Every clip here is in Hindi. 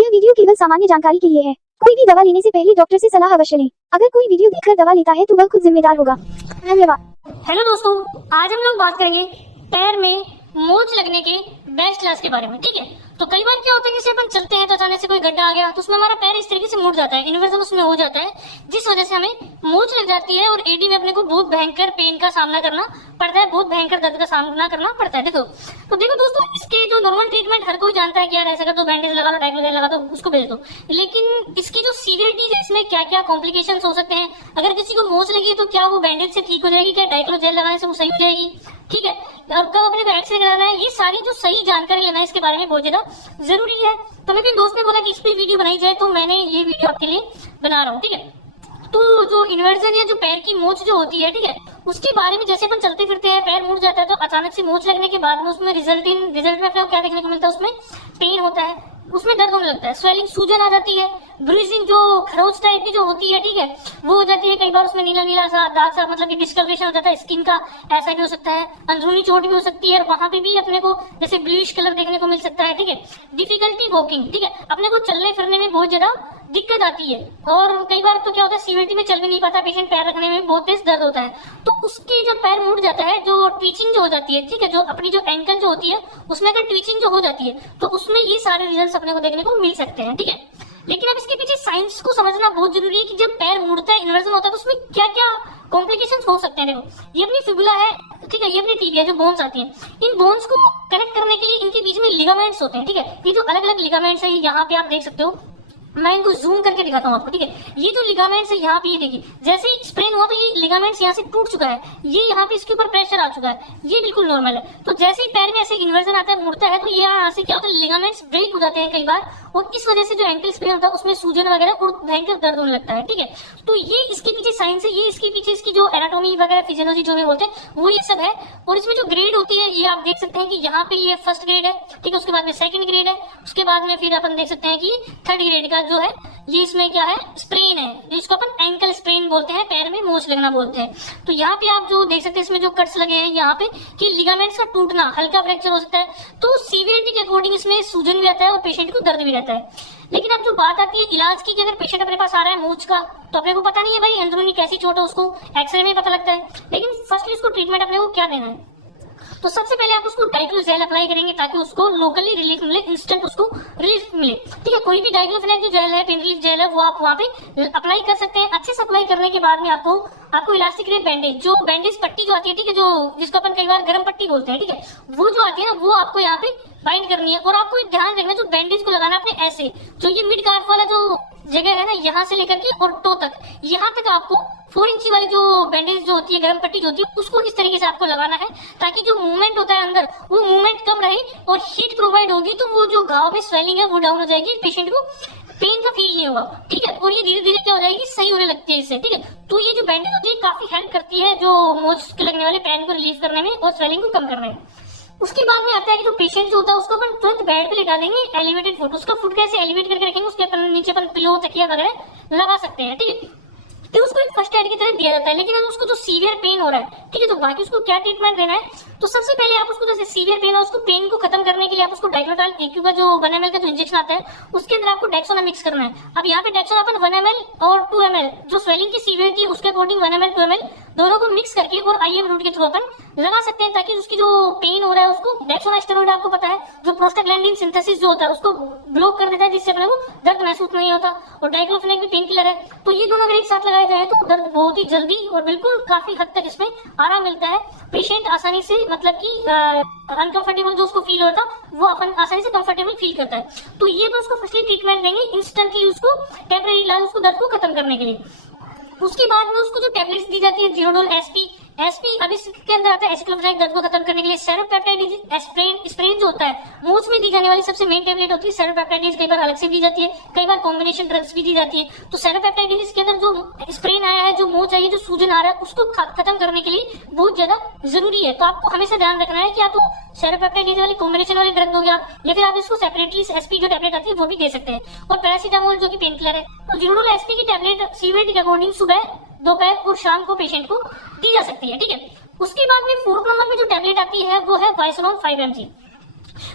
यह वीडियो केवल सामान्य जानकारी के लिए है। कोई भी दवा लेने से पहले डॉक्टर से सलाह अवश्य लें। अगर कोई वीडियो देखकर दवा लेता है तो वह खुद जिम्मेदार होगा। धन्यवाद। हेलो दोस्तों, आज हम लोग बात करेंगे पैर में मोच लगने के बेस्ट इलाज के बारे में। ठीक है, तो कई बार क्या होता है कि अपन चलते हैं तो अचानक से कोई गड्ढा आ गया तो उसमें हमारा पैर इस तरीके से मुड़ जाता है, इन्वर्जन उसमें हो जाता है, जिस वजह से हमें मोच लग जाती है और एडी में अपने को बहुत भयंकर पेन का सामना करना पड़ता है, बहुत भयंकर दर्द का सामना करना पड़ता है। देखो दोस्तों, इसके जो नॉर्मल ट्रीटमेंट हर कोई जानता है कि यार ऐसा कर दो, बैंडेज लगा दो, डाइक्लोजेल लगा दो, उसको भेज दो। लेकिन इसकी जो सीवियरिटी है, इसमें क्या क्या कॉम्प्लिकेशंस हो सकते हैं, अगर किसी को मोच लगी तो क्या वो बैंडेज से ठीक हो जाएगी, क्या डाइक्लोजेल लगाने से वो सही हो जाएगी, ठीक है, और कब अपने को एक्सरे कराना है, ये सारी जो सही जानकारी लेना है इसके बारे में बहुत ज्यादा जरूरी है। तो मेरे दोस्त ने बोला कि इस पे वीडियो बनाई जाए, तो मैंने ये वीडियो आपके लिए बना रहा हूँ। ठीक है, तो जो इन्वर्जन या जो पैर की मोच जो होती है, ठीक है, उसके बारे में जैसे अपन चलते फिरते हैं, पैर मुड़ जाता है, तो अचानक से मोच लगने के बाद में उसमें रिजल्ट में अपने को क्या देखने को मिलता है, उसमें पेन होता है, उसमें दर्द होने लगता है, स्वेलिंग, सूजन आ जाती है, ब्रीजिंग जो खरोच टाइप की जो होती है, ठीक है, वो हो जाती है। कई बार उसमें नीला नीला सा दाग सा, मतलब कि डिस्कलरेशन हो जाता है स्किन का, ऐसा भी हो सकता है, अंदरूनी चोट भी हो सकती है, और वहां पे भी अपने को जैसे ब्लूइश कलर देखने को मिल सकता है। ठीक है, डिफिकल्टी वॉकिंग, ठीक है, अपने को चलने फिरने में बहुत ज्यादा दिक्कत आती है, और कई बार तो क्या होता है सीवियरिटी में चल भी नहीं पाता पेशेंट, पैर रखने में बहुत तेज दर्द होता है, तो उसके जब पैर मुड़ जाता है, जो ट्विचिंग जो हो जाती है, ठीक है, जो अपनी जो एंकल जो होती है उसमें अगर ट्विचिंग जो हो जाती है तो उसमें ये सारे रिजल्ट्स अपने को देखने को मिल सकते हैं। ठीक है, लेकिन अब इसके पीछे साइंस को समझना बहुत जरूरी है कि जब पैर मुड़ता है, इन्वर्जन होता है, तो उसमें क्या क्या कॉम्प्लिकेशंस हो सकते हैं। देखो, ये अपनी फिबुला है, ठीक है, ये अपनी टीबिया जो बोन्स आती है, इन बोन्स को कनेक्ट करने के लिए इनके बीच में लिगामेंट्स होते हैं। ठीक है, ये जो अलग अलग लिगामेंट्स है, यहाँ पे आप देख सकते हो, मैं इनको जूम करके दिखाता हूँ आपको। ठीक है, ये जो लिगामेंट्स है यहाँ पे, ये देखिए, जैसे ही स्प्रेन हुआ तो ये लिगामेंट्स यहाँ से टूट चुका है, ये यहाँ पे इसके ऊपर प्रेशर आ चुका है, ये बिल्कुल नॉर्मल है। तो जैसे ही पैर में ऐसे इन्वर्जन आता है, मुड़ता है, तो ये यहाँ से क्या होता है, लिगामेंट्स ब्रेक हो जाते हैं कई बार, और इस वजह से जो एंकल स्प्रेन होता है उसमें सूजन वगैरह और भयंकर दर्द होने लगता है। ठीक है, तो ये इसके पीछे साइंस है, ये इसके पीछे इसकी जो एनाटॉमी वगैरह फिजियोलॉजी जो भी बोलते हैं वो ये सब है। और इसमें जो ग्रेड होती है, ये आप देख सकते हैं कि यहाँ पे ये फर्स्ट ग्रेड है, ठीक है, उसके बाद में सेकंड ग्रेड है, उसके बाद में फिर अपन देख सकते हैं कि थर्ड ग्रेड का जो है, ये इसमें क्या है, स्प्रेन है, जिसको अपन एंकल स्प्रेन बोलते हैं, पैर में मोच लगना बोलते हैं। तो यहाँ पे आप जो देख सकते हैं, इसमें जो कट्स लगे हैं यहाँ पे, कि लिगामेंट्स का टूटना, हल्का फ्रैक्चर हो सकता है, तो सीवियरिटी के अकॉर्डिंग इसमें सूजन भी आता है और पेशेंट को दर्द भी रहता है। लेकिन अब जो बात आती है इलाज की, कि अगर पेशेंट अपने पास आ रहा है मोच का, तो अपने को पता नहीं है भाई अंदरूनी कैसी चोट है, उसको एक्सरे में पता लगता है, लेकिन फर्स्ट इसको ट्रीटमेंट अपने को क्या देना है, तो सबसे पहले आप उसको डाइक्लोजेल अप्लाई करेंगे ताकि उसको लोकली रिलीफ मिले, इंस्टेंट उसको रिलीफ मिले। ठीक है, कोई भी डाइक्लोफेनाक जो जेल है, पेन रिलीफ जेल है, वो आप वहाँ पे अप्लाई कर सकते हैं। अच्छे से अप्लाई करने के बाद में आपको इलास्टिक रेट बैंडेज, जो बैंडेज पट्टी जो आती है, ठीक है, जो जिसको अपन कई बार गर्म पट्टी बोलते हैं, ठीक है, वो जो आती है ना, वो आपको यहाँ पे बाइंड करनी है। और आपको ध्यान रखना, जो बैंडेज को लगाना अपने ऐसे, जो ये मिड कार्फ वाला जो जगह है ना, यहाँ से लेकर के और टो तक, यहाँ तक आपको 4 इंची वाली जो बैंडेज जो होती है, गर्म पट्टी जो होती है, उसको इस तरीके से आपको लगाना है, ताकि जो मूवमेंट होता है अंदर, वो मूवमेंट कम रहे और हीट प्रोवाइड होगी, तो वो जो घाव में स्वेलिंग है वो डाउन हो जाएगी, पेशेंट को पेन का फील नहीं होगा। ठीक है, और ये धीरे धीरे क्या हो जाएगी, सही होने लगती है इससे। ठीक है, तो ये जो बैंडेज होती है काफी हेल्प करती है जो मोच के लगने वाले पेन को रिलीज करने में और स्वेलिंग को कम करने में। उसके बाद में आता है कि जो पेशेंट जो होता है उसको अपन तुरंत बेड पे लेटा देंगे, एलिवेटेड फुट, उसका फुट कैसे एलिवेट करके रखेंगे, उसके अपन नीचे अपन पिलो तकिया वगैरह लगा सकते हैं। ठीक है, तो उसको एक फर्स्ट एड की तरह दिया जाता है। लेकिन अगर उसको जो सीवियर पेन हो रहा है, ठीक है, तो बाकी उसको क्या ट्रीटमेंट देना है, तो सबसे पहले आप उसको, जैसे सीवियर पेन है, उसको पेन को खत्म करने के लिए आप उसको डाइक्लोटाल एक्यू का जो 1 ml का जो इंजेक्शन आता है, उसके अंदर आपको डेक्सोना मिक्स करना है। अब यहाँ पे डेक्सोना अपन 1 ml और 2 ml, जो स्वेलिंग की सीवियरिटी उसके अकॉर्डिंग 1 ml 2 ml दोनों को मिक्स करके और आईएम रूट के थ्रू अपन लगा सकते हैं, ताकि उसकी जो पेन हो रहा है उसको, डेक्सोना स्टेरॉइड आपको पता है जो प्रोस्टाग्लैंडिन सिंथेसिस जो होता है उसको ब्लॉक कर देता है, जिससे अपने को दर्द महसूस नहीं होता, और डाइक्लोफेनाक भी पेन किलर है, तो ये दोनों अगर एक साथ लगाए जाए तो दर्द बहुत ही जल्दी और बिल्कुल काफी हद तक इसमें आराम मिलता है। पेशेंट आसानी से, मतलब कि अनकंफर्टेबल जो उसको फील होता वो अपन आसानी से कंफर्टेबल फील करता है। तो ये तो उसको फर्स्टली ट्रीटमेंट देंगे इंस्टेंटली, उसको टेम्परेरी इलाज, उसको दर्द को खत्म करने के लिए। उसके बाद में उसको जो टैबलेट्स दी जाती है, जीरोडोल एसपी, अब इसके अंदर आता है एसिक्लोफेनाक, दर्द को खत्म करने के लिए। सेरोपेप्टाइड स्प्रेन जो होता है, मोच में दी जाने वाली सबसे मेन टैबलेट होती है सेरोपेप्टाइड, कई बार अलग से दी जाती है, कई बार कॉम्बिनेशन ड्रग्स भी दी जाती है। तो सेरोपेप्टाइड के अंदर जो स्प्रेन आया है, जो मोच आई है, जो सूजन आ रहा है, उसको खत्म करने के लिए बहुत ज्यादा जरूरी है। तो आपको हमेशा ध्यान रखना है कि आप सेरोपेप्टाइड वाली कॉम्बिनेशन वाली ड्रग दोगे आप, या फिर आप इसको सेपरेटली एसपी जो टैबलेट आती है वो भी दे सकते हैं, और पैरासीटामोल जो कि पेन किलर है। तो जीरोडोल एसपी की टैबलेट सीवियरिटी के अकॉर्डिंग सुबह, दोपहर और शाम को पेशेंट को दी जा सकती है। ठीक है, उसके बाद में 4th नंबर में जो टैबलेट आती है वो है वाइसोनोल 5 mg।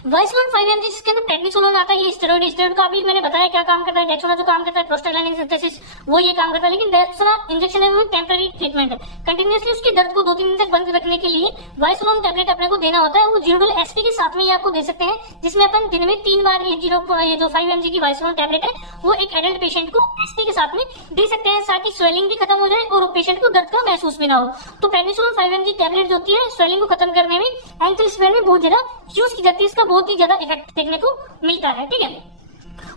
वाइसलोन 5 mg जिसके अंदर प्रेडनिसोलोन आता है, ये स्टेरॉइड का भी मैंने बताया क्या काम करता है। डेक्सोना जो काम करता है प्रोस्टाग्लैंडिन सिंथेसिस, वो ये काम करता है। लेकिन डेक्सोना इंजेक्शन है वो टेम्पररी ट्रीटमेंट है। कंटिन्यूअसली उसके दर्द को 2-3 दिन तक बंद रखने के लिए वाइसलोन टैबलेट अपने को देना होता है। वो जीरोडोल एसपी के साथ में ये आपको दे सकते हैं, जिसमें अपन दिन में 3 बार ये जो 5 mg की वाइसलोन टैबलेट है वो एक एडल्ट पेशेंट को एसपी के साथ में दे सकते हैं, ताकि स्वेलिंग भी खत्म हो जाए और पेशेंट को दर्द का महसूस भी ना हो। तो प्रेडनिसोलोन 5 mg टैबलेट जो होती है स्वेलिंग को खत्म करने में, एंकल स्प्रेन में बहुत ज्यादा यूज की जाती है, इसका बहुत ही ज्यादा इफेक्ट देखने को मिलता है। ठीक है,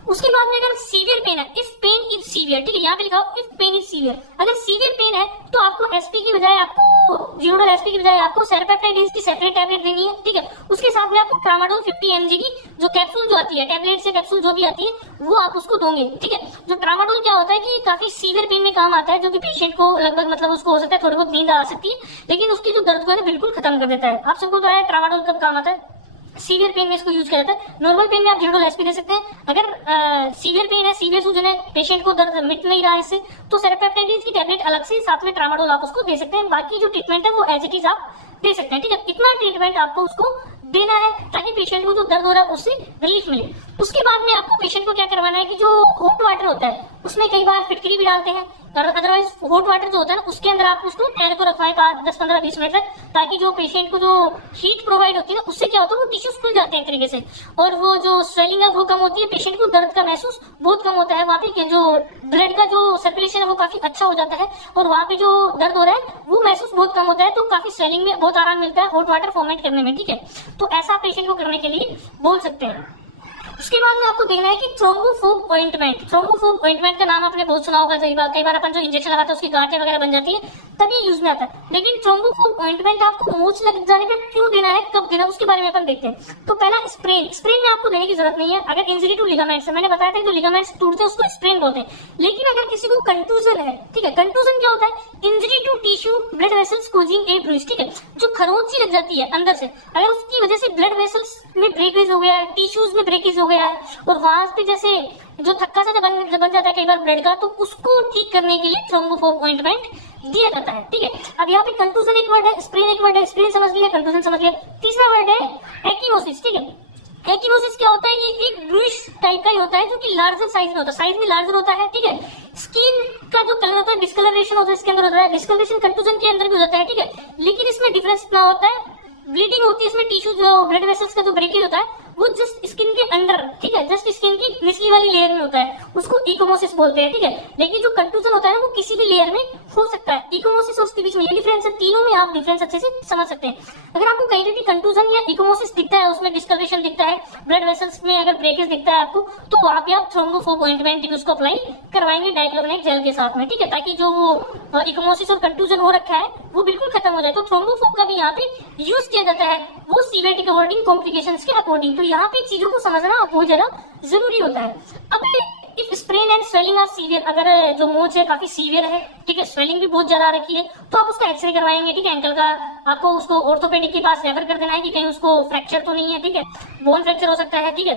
उसके बाद में अगर सीवियर पेन है, इफ पेन इज सीवियर, ठीक है, यहाँ पे लिखा हो इफ पेन इज सीवियर, अगर सीवियर पेन है तो आपको एसपी की बजाय, आपको जीरोडोल एसपी की बजाय आपको सेरोपेप्टाइड की सेपरेट टैबलेट देनी है। ठीक है, उसके साथ में आपको ट्रामाडोल 50 mg की जो कैप्सूल जो आती है, टैबलेट से कैप्सूल जो भी आती है वो आप उसको दोगे। ठीक है, जो ट्रामाडोल क्या होता है कि काफी सीवियर पेन में काम आता है, जो कि पेशेंट को लगभग मतलब उसको हो सकता है थोड़ी बहुत नींद आ सकती है, लेकिन उसकी जो दर्द को है बिल्कुल खत्म कर देता है। आप सबको पता है ट्रामाडोल कब काम आता है, सीवियर पेन में इसको यूज किया जाता है। नॉर्मल पेन में आप जीरोडोल एसपी दे सकते हैं। अगर सीवियर पेन है, सीवियर सूजन है, पेशेंट को दर्द मिट नहीं रहा है इससे, तो सेरोपेप्टाइड की टैबलेट अलग से साथ में ट्रामाडोल आप उसको दे सकते हैं। बाकी जो ट्रीटमेंट है वो एज इट इज आप दे सकते हैं। ठीक है, इतना ट्रीटमेंट आपको उसको देना है ताकि पेशेंट को जो दर्द हो रहा है उससे रिलीफ मिले। उसके बाद में आपको पेशेंट को क्या करवाना है कि जो हॉट वाटर होता है उसमें कई बार फिटकरी भी डालते हैं, और अदरवाइज हॉट वाटर जो होता है ना उसके अंदर आप उसको पैर को रखवाएं 10-15-20 मिनट तक, ताकि जो पेशेंट को जो हीट प्रोवाइड होती है ना उससे क्या होता है वो टिश्यूज खुल जाते हैं एक तरीके से, और वो जो स्वेलिंग है वो कम होती है, पेशेंट को दर्द का महसूस बहुत कम होता है। वहाँ पे जो ब्लड का जो सर्कुलेशन है वो काफी अच्छा हो जाता है, और वहाँ पे जो दर्द हो रहा है वो महसूस बहुत कम होता है, तो काफी स्वेलिंग में बहुत आराम मिलता है हॉट वाटर फॉर्मेट करने में। ठीक है, तो ऐसा पेशेंट को करने के लिए बोल सकते हैं। उसके बाद में आपको देखना है कि थ्रोम्बोफोब ऑइंटमेंट, थ्रोम्बोफोब ऑइंटमेंट का नाम आपने बहुत सुना होगा। कई बार अपन जो इंजेक्शन लगाते हैं उसकी गांठें वगैरह बन जाती है, तभी यूज में आता है। लेकिन थ्रोम्बोफोब ऑइंटमेंट आपको मोच लग जाने पे क्यों देना है, कब देना है, उसके बारे में अपन देखते हैं। तो पहला स्प्रेन में आपको देने की जरूरत नहीं है। अगर इंजरी टू लिगामेंट्स है, मैंने बताया था कि जो लिगामेंट्स टूटते हैं उसको स्प्रेन बोलते हैं। लेकिन अगर किसी को कंटूजन है, ठीक है, कंटूजन क्या होता है, injury to tissue blood vessels causing a bruise, ठीक है, जो खरोंच सी लग जाती है अंदर से, अगर उसकी वजह से ब्लड वेसल्स में ब्रेकेज हो गया है, टिश्यूज में ब्रेकेज हो गया है, और वहां पे जैसे जो थक्का सा बन जाता है कई बार ब्लड का, तो उसको ठीक करने के लिए थ्रोम्बोफोब ऑइंटमेंट दिया जाता है। ठीक है, अब यहाँ पे कंटूजन एक वर्ड है, स्प्रेन एक वर्ड है, स्प्रेन समझ लिया, कंटूजन समझ लिया। तीसरा वर्ड है एक्टिनोसिस। ठीक है, एक्टिनोसिस क्या होता है, ये एक ब्रूइश टाइप का ही होता है जो कि लार्जर साइज में होता है, साइज में लार्जर होता है। ठीक है, स्किन का जो कलर होता है डिस्कलरेशन होता है, इसके अंदर होता है डिस्कलरेशन, कंटूजन के अंदर भी हो जाता है। ठीक है, लेकिन इसमें डिफरेंस इतना होता है, ब्लीडिंग होती है इसमें, टिश्यू जो ब्लड वेसल्स का जो ब्रेकेज होता है वो जस्ट स्किन के अंदर, ठीक है, जस्ट स्किन की निचली वाली लेयर में होता है, उसको इकोमोसिस बोलते हैं। ठीक है, लेकिन जो कंटूजन होता है ना वो किसी भी लेयर में हो सकता है। इकोमोसिस और उसके बीच में ये डिफरेंस है, तीनों में आप डिफरेंस अच्छे से समझ सकते हैं। अगर आपको कहीं भी कंटूजन या इकोमोसिस दिखता है, उसमें डिस्कलरेशन दिखता है, ब्लड वेसल्स में अगर ब्रेकेज दिखता है आपको, तो वहां पे आप थ्रोम्बोफोब ऑइंटमेंट उसको अप्लाई करवाएंगे डाइक्लोफेनेक जेल के साथ में। ठीक है, ताकि जो वो इकोमोसिस और कंटूजन हो रखा है वो बिल्कुल खत्म हो जाए। तो थ्रोम्बोफोब का भी यहाँ पे यूज किया जाता है, वो सीवियरिटी के अकॉर्डिंग, कॉम्प्लिकेशंस के अकॉर्डिंग। तो यहाँ पे चीजों को समझना बहुत ज्यादा जरूरी होता है। अब if sprain and swelling are severe, अगर जो मोच है काफी सीवियर है, ठीक है, स्वेलिंग भी बहुत ज्यादा आ रखी है, तो आप उसका एक्सरे करवाएंगे। ठीक है, एंकल का आपको उसको ऑर्थोपेडिक के पास रेफर कर देना है कि कहीं उसको फ्रैक्चर तो नहीं है। ठीक है, बोन फ्रैक्चर हो सकता है। ठीक है,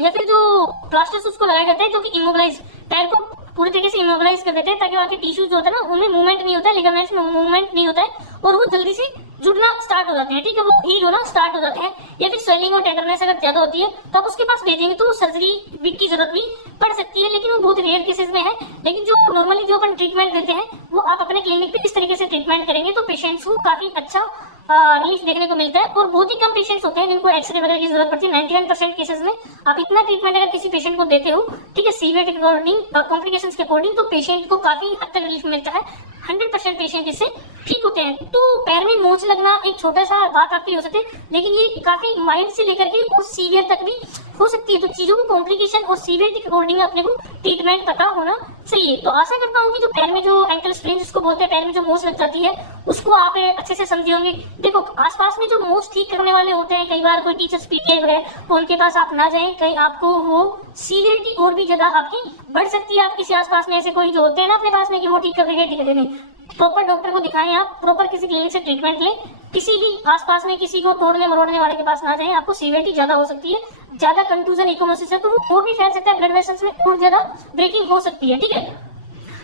या फिर जो प्लास्टर्स उसको लगाए जाते हैं जो कि इमोबिलाइज, पैर को पूरी तरीके से इमोबिलाइज कर देते हैं, ताकि वहाँ के टिश्यूज जो होता है ना उनमें मूवमेंट नहीं होता है, लिगामेंट्स में मूवमेंट नहीं होता है, और वो जल्दी से जुड़ना स्टार्ट हो जाते हैं। ठीक है, वो हील होना स्टार्ट हो जाते हैं। या फिर स्वेलिंग और टेंडरनेस अगर ज्यादा होती है तो आप उसके पास भेजेंगे तो सर्जरी की जरूरत भी पड़ सकती है, लेकिन वो बहुत रेयर केसेस में है। लेकिन जो नॉर्मली जो अपन ट्रीटमेंट देते हैं वो आप अपने क्लिनिक पे इस तरीके से ट्रीटमेंट करेंगे तो पेशेंट्स को काफी अच्छा रिलीफ देखने को मिलता है। और बहुत ही कम पेशेंट्स होते हैं जिनको एक्सरे वगैरह की जरूरत पड़ती है। 99% केसेस में आप इतना ट्रीटमेंट अगर किसी पेशेंट को देते हो, ठीक है, सीवियर के अकॉर्डिंग, कॉम्प्लिकेशंस के अकॉर्डिंग, तो पेशेंट को काफी हद तक रिलीफ मिलता है। 100% पेशेंट इससे ठीक होते हैं। तो पैर में मोच लगना एक छोटा सा बात आपकी हो सकती है, लेकिन ये काफी माइल्ड से लेकर के बहुत सीवियर तक भी हो सकती है। तो चीजों को कॉम्प्लिकेशन और सीवियरिटी के अकॉर्डिंग अपने को ट्रीटमेंट पता होना चाहिए। तो आशा करता हूँ कि जो पैर में जो एंकल स्प्रेन जिसको बोलते हैं, पैर में जो मोच लग जाती है, उसको आप अच्छे से समझे होंगे। देखो, आसपास में जो मोच ठीक करने वाले होते हैं, कई बार कोई टीचर्स पीटीए है तो उनके पास आप ना जाएं, कहीं आपको वो सीवियरिटी और भी ज्यादा आपकी बढ़ सकती है। आप किसी आसपास में ऐसे कोई जो होते हैं ना अपने पास में कि वो ठीक कर देंगे, ठीक है, नहीं, प्रॉपर डॉक्टर को दिखाएं, आप प्रॉपर किसी क्लिनिक से ट्रीटमेंट लें। किसी भी आसपास में किसी को तोड़ने मरोड़ने वाले के पास ना जाएं, आपको सीवियरिटी ज्यादा हो सकती है। ज्यादा कंटूजन इकोमोसिस है तो वो और भी फैल सकता है, ब्लड वेसल्स में और ज्यादा ब्रेकिंग हो सकती है। ठीक है,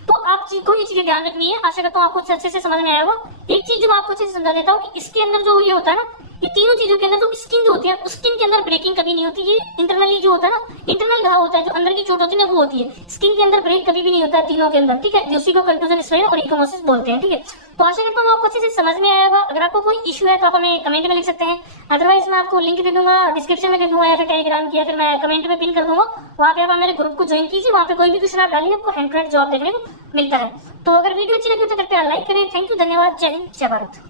तो आपको ये चीजें ध्यान रखनी है। आशा करता हूँ आपको अच्छे से समझ में आया होगा। एक चीज जो मैं आपको अच्छे से समझा देता हूँ कि इसके अंदर जो ये होता है ना, ये तीनों चीजों के अंदर जो स्किन जो होती है, स्किन के अंदर ब्रेकिंग कभी नहीं होती। ये इंटरनली जो होता है ना, इंटरनल घाव होता है, जो अंदर की चोट होती है ना वो होती है। स्किन के अंदर ब्रेक कभी भी नहीं होता तीनों के अंदर, ठीक है। उसी को कंटूजन स्वेलिंग और इकोमोसिस बोलते हैं, ठीक है। तो आशा करता हूँ आपको अच्छे से समझ में आया होगा। अगर आपको कोई इशू है तो आप हमें कमेंट में लिख सकते हैं, अदरवाइज मैं आपको लिंक दे दूंगा, डिस्क्रिप्शन में दे दूंगा, या फिर टेलीग्राम की, या फिर मैं कमेंट में पिन कर दूंगा। वहाँ पे आप मेरे ग्रुप को ज्वाइन कीजिए, वहाँ पे कोई भी क्वेश्चन आप डालिए, आपको हैंड टू हैंड जवाब देखने को मिलता है। तो अगर वीडियो अच्छी लगी तो कृपया लाइक करें। थैंक यू, धन्यवाद, जय हिंद, जय भारत।